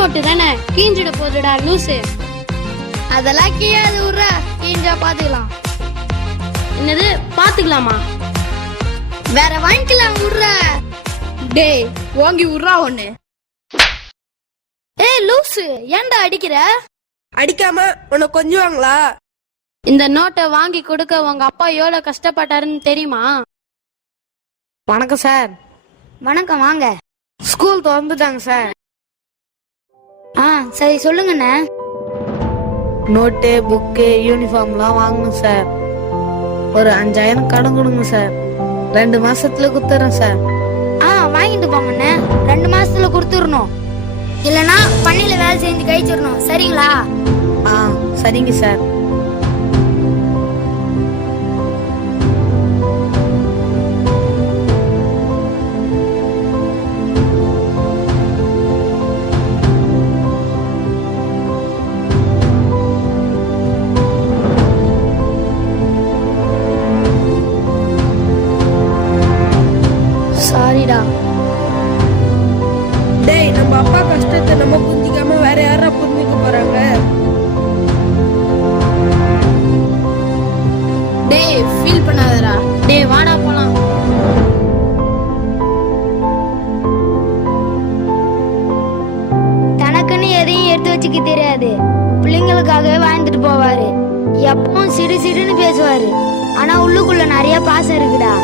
Note தானே? கீஞ்சிட போதுடா லூசு. அதெல்லாம் கீழாது விட்ற கீஞ்சா பாத்துக்கலாம். என்னது? பாத்துக்கலாமா? வேற வாங்கிக்கலாம் விட்ற டேய் வாங்கி விட்றா ஒண்ணு. ஏய் லூசு ஏன்டா அடிக்கிற? அடிக்காம உன்னை கொஞ்சுவாங்களா? இந்த நோட்டை வாங்கி கொடுக்க உங்க அப்பா எவ்வளவு கஷ்டப்பட்டாருன்னு தெரியுமா? வணக்கம் சார். வணக்கம் வாங்க. ஸ்கூல் திறந்துட்டாங்க சார். சரி சொல்லுங்கண்ணே. நோட்டு புக்கு யூனிஃபார்ம்லாம் வாங்கணும் சார். ஒரு அஞ்சாயிரம் கடன் கொடுங்க சார். ரெண்டு மாசத்துல குத்துறேன் சார். ஆ வாங்கிட்டு போங்கண்ணே. ரெண்டு மாசத்துல கொடுத்துடணும் இல்லனா பண்ணையில வேலை செஞ்சு கழிச்சிடணும். சரிங்களா? ஆ சரிங்க சார். டேய் நம்ம அப்பா கஷ்டத்தை நம்ம புரிஞ்சிக்காம வேற யாரா புரிஞ்சுக்க போறாங்க? டேய் ஃபீல் பண்ணாதடா. டேய் வாடா போலாம். தனக்குன்னு எதையும் எடுத்து வச்சுக்க தெரியாது. பிள்ளைங்களுக்காகவே வாழ்ந்துட்டு போவாரு. எப்பவும் சிடு சிடுன்னு பேசுவாரு. ஆனா உள்ளுக்குள்ள நிறைய பாசம் இருக்குடா.